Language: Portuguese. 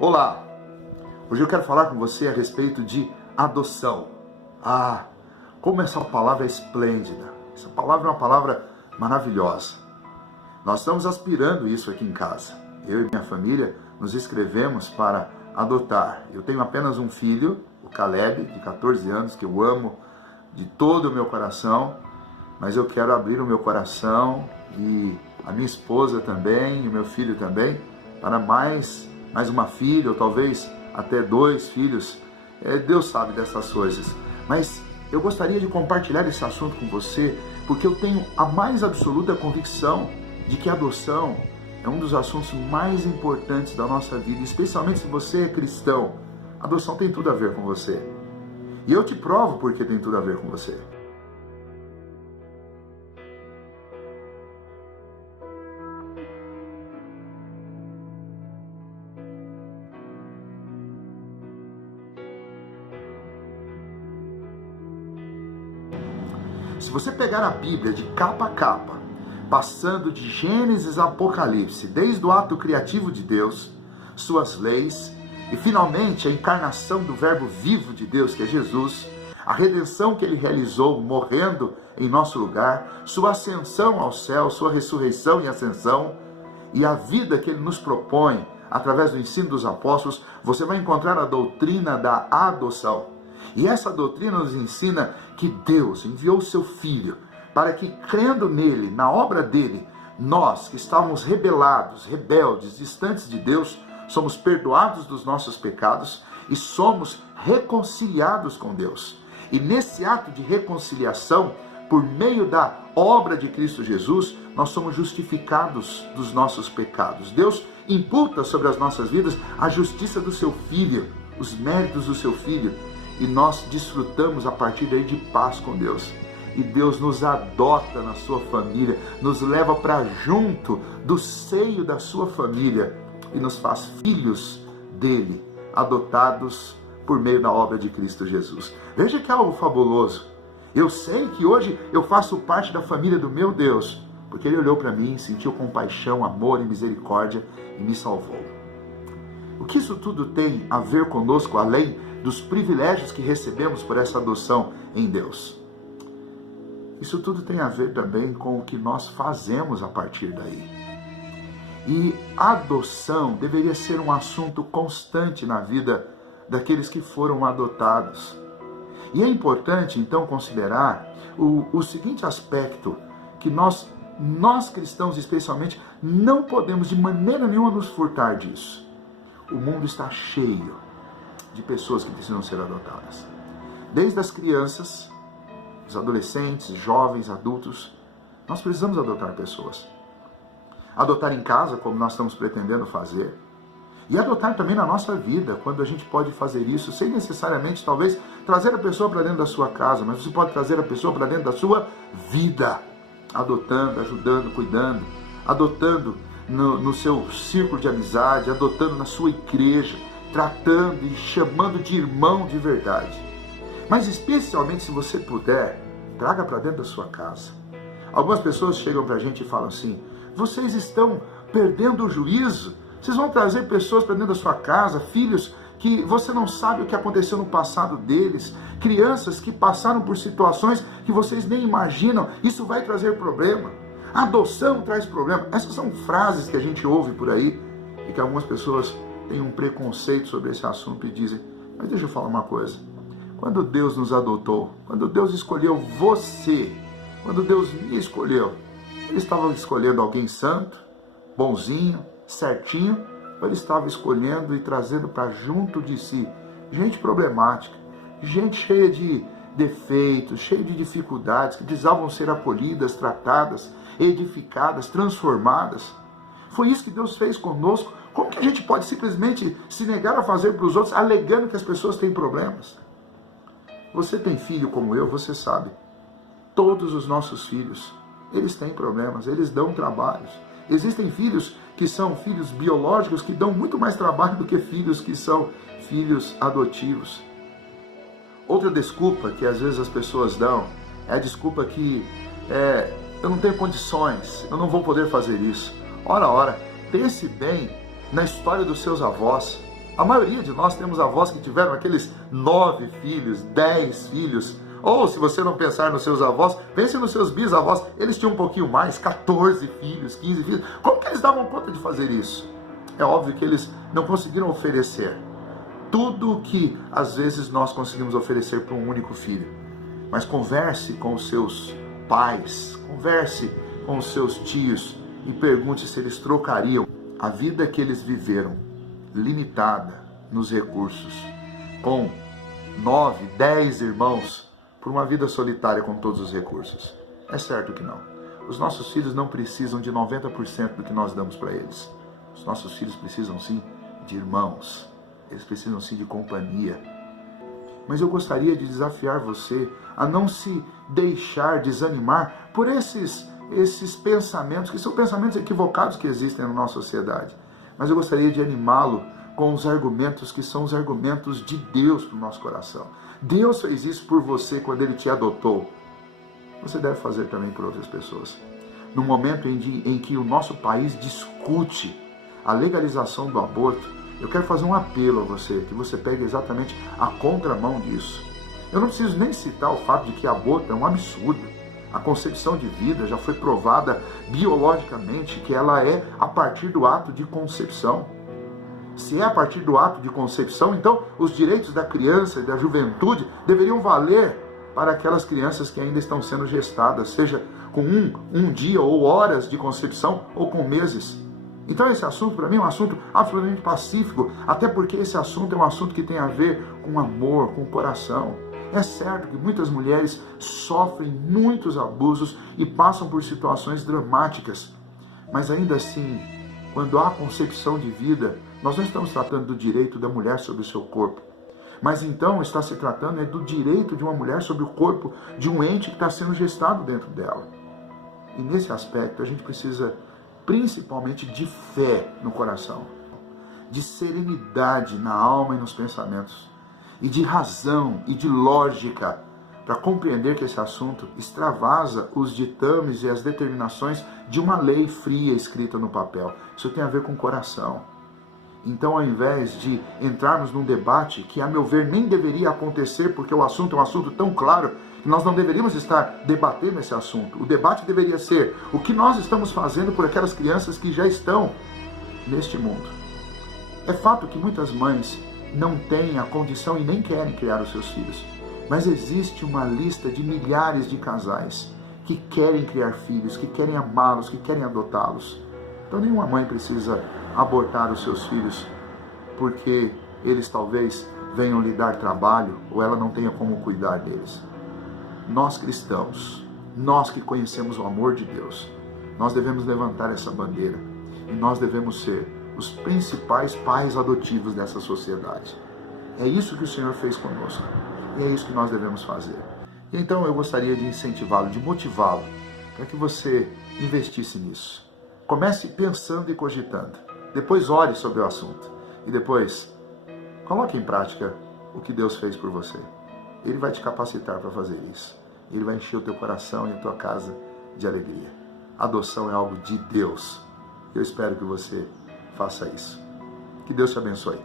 Olá, hoje eu quero falar com você a respeito de adoção. Como essa palavra é esplêndida, essa palavra é uma palavra maravilhosa. Nós estamos aspirando isso aqui em casa. Eu e minha família nos inscrevemos para adotar. Eu tenho apenas um filho, o Caleb, de 14 anos, que eu amo de todo o meu coração, mas eu quero abrir o meu coração e a minha esposa também, e o meu filho também, para mais uma filha, ou talvez até 2 filhos. Deus sabe dessas coisas. Mas eu gostaria de compartilhar esse assunto com você, porque eu tenho a mais absoluta convicção de que a adoção é um dos assuntos mais importantes da nossa vida, especialmente se você é cristão. A adoção tem tudo a ver com você. E eu te provo porque tem tudo a ver com você. Se você pegar a Bíblia de capa a capa, passando de Gênesis a Apocalipse, desde o ato criativo de Deus, suas leis, e finalmente a encarnação do verbo vivo de Deus, que é Jesus, a redenção que ele realizou morrendo em nosso lugar, sua ascensão ao céu, sua ressurreição e ascensão, e a vida que ele nos propõe através do ensino dos apóstolos, você vai encontrar a doutrina da adoção. E essa doutrina nos ensina que Deus enviou o seu Filho para que, crendo nele, na obra dele, nós que estávamos rebelados, rebeldes, distantes de Deus, somos perdoados dos nossos pecados e somos reconciliados com Deus. E nesse ato de reconciliação, por meio da obra de Cristo Jesus, nós somos justificados dos nossos pecados. Deus imputa sobre as nossas vidas a justiça do seu Filho, os méritos do seu Filho, e nós desfrutamos a partir daí de paz com Deus. E Deus nos adota na sua família, nos leva para junto do seio da sua família e nos faz filhos dele, adotados por meio da obra de Cristo Jesus. Veja que é algo fabuloso. Eu sei que hoje eu faço parte da família do meu Deus, porque ele olhou para mim, sentiu compaixão, amor e misericórdia e me salvou. O que isso tudo tem a ver conosco, além dos privilégios que recebemos por essa adoção em Deus? Isso tudo tem a ver também com o que nós fazemos a partir daí. E a adoção deveria ser um assunto constante na vida daqueles que foram adotados. E é importante, então, considerar o seguinte aspecto, que nós cristãos especialmente, não podemos de maneira nenhuma nos furtar disso. O mundo está cheio de pessoas que precisam ser adotadas. Desde as crianças, os adolescentes, jovens, adultos, nós precisamos adotar pessoas. Adotar em casa, como nós estamos pretendendo fazer, e adotar também na nossa vida, quando a gente pode fazer isso, sem necessariamente, talvez, trazer a pessoa para dentro da sua casa, mas você pode trazer a pessoa para dentro da sua vida, adotando, ajudando, cuidando, adotando no seu círculo de amizade, adotando na sua igreja, tratando e chamando de irmão de verdade. Mas especialmente se você puder, traga para dentro da sua casa. Algumas pessoas chegam para a gente e falam assim: vocês estão perdendo o juízo, vocês vão trazer pessoas para dentro da sua casa, filhos que você não sabe o que aconteceu no passado deles, crianças que passaram por situações que vocês nem imaginam, isso vai trazer problema. A adoção traz problema. Essas são frases que a gente ouve por aí e que algumas pessoas têm um preconceito sobre esse assunto e dizem: mas deixa eu falar uma coisa. Quando Deus nos adotou, quando Deus escolheu você, quando Deus me escolheu, Ele estava escolhendo alguém santo, bonzinho, certinho, ou Ele estava escolhendo e trazendo para junto de si gente problemática, gente cheia de defeitos, cheia de dificuldades, que precisavam ser acolhidas, tratadas, edificadas, transformadas? Foi isso que Deus fez conosco. Como que a gente pode simplesmente se negar a fazer para os outros, alegando que as pessoas têm problemas? Você tem filho como eu, você sabe. Todos os nossos filhos, eles têm problemas, eles dão trabalhos. Existem filhos que são filhos biológicos que dão muito mais trabalho do que filhos que são filhos adotivos. Outra desculpa que às vezes as pessoas dão é a desculpa que eu não tenho condições, eu não vou poder fazer isso. Ora, pense bem na história dos seus avós. A maioria de nós temos avós que tiveram aqueles 9 filhos, 10 filhos. Ou, se você não pensar nos seus avós, pense nos seus bisavós. Eles tinham um pouquinho mais, 14 filhos, 15 filhos. Como que eles davam conta de fazer isso? É óbvio que eles não conseguiram oferecer tudo o que, às vezes, nós conseguimos oferecer para um único filho. Mas converse com os seus pais, converse com os seus tios e pergunte se eles trocariam a vida que eles viveram, limitada nos recursos, com 9, 10 irmãos, por uma vida solitária com todos os recursos. É certo que não. Os nossos filhos não precisam de 90% do que nós damos para eles. Os nossos filhos precisam sim de irmãos. Eles precisam sim de companhia. Mas eu gostaria de desafiar você a não se deixar desanimar por esses pensamentos, que são pensamentos equivocados que existem na nossa sociedade. Mas eu gostaria de animá-lo com os argumentos que são os argumentos de Deus para o nosso coração. Deus fez isso por você quando Ele te adotou. Você deve fazer também por outras pessoas. No momento em que o nosso país discute a legalização do aborto, eu quero fazer um apelo a você, que você pegue exatamente a contramão disso. Eu não preciso nem citar o fato de que aborto é um absurdo. A concepção de vida já foi provada biologicamente que ela é a partir do ato de concepção. Se é a partir do ato de concepção, então os direitos da criança e da juventude deveriam valer para aquelas crianças que ainda estão sendo gestadas, seja com um dia ou horas de concepção ou com meses. Então esse assunto para mim é um assunto absolutamente pacífico, até porque esse assunto é um assunto que tem a ver com amor, com o coração. É certo que muitas mulheres sofrem muitos abusos e passam por situações dramáticas, mas ainda assim, quando há concepção de vida, nós não estamos tratando do direito da mulher sobre o seu corpo, mas então está se tratando do direito de uma mulher sobre o corpo de um ente que está sendo gestado dentro dela. E nesse aspecto a gente precisa principalmente de fé no coração, de serenidade na alma e nos pensamentos, e de razão e de lógica para compreender que esse assunto extravasa os ditames e as determinações de uma lei fria escrita no papel. Isso tem a ver com o coração. Então, ao invés de entrarmos num debate que, a meu ver, nem deveria acontecer, porque o assunto é um assunto tão claro que nós não deveríamos estar debatendo esse assunto. O debate deveria ser o que nós estamos fazendo por aquelas crianças que já estão neste mundo. É fato que muitas mães não têm a condição e nem querem criar os seus filhos, mas existe uma lista de milhares de casais que querem criar filhos, que querem amá-los, que querem adotá-los. Então nenhuma mãe precisa abortar os seus filhos porque eles talvez venham lhe dar trabalho ou ela não tenha como cuidar deles. Nós cristãos, nós que conhecemos o amor de Deus, nós devemos levantar essa bandeira e nós devemos ser os principais pais adotivos dessa sociedade. É isso que o Senhor fez conosco e é isso que nós devemos fazer. E então eu gostaria de incentivá-lo, de motivá-lo para que você investisse nisso. Comece pensando e cogitando. Depois ore sobre o assunto. E depois, coloque em prática o que Deus fez por você. Ele vai te capacitar para fazer isso. Ele vai encher o teu coração e a tua casa de alegria. A adoção é algo de Deus. Eu espero que você faça isso. Que Deus te abençoe.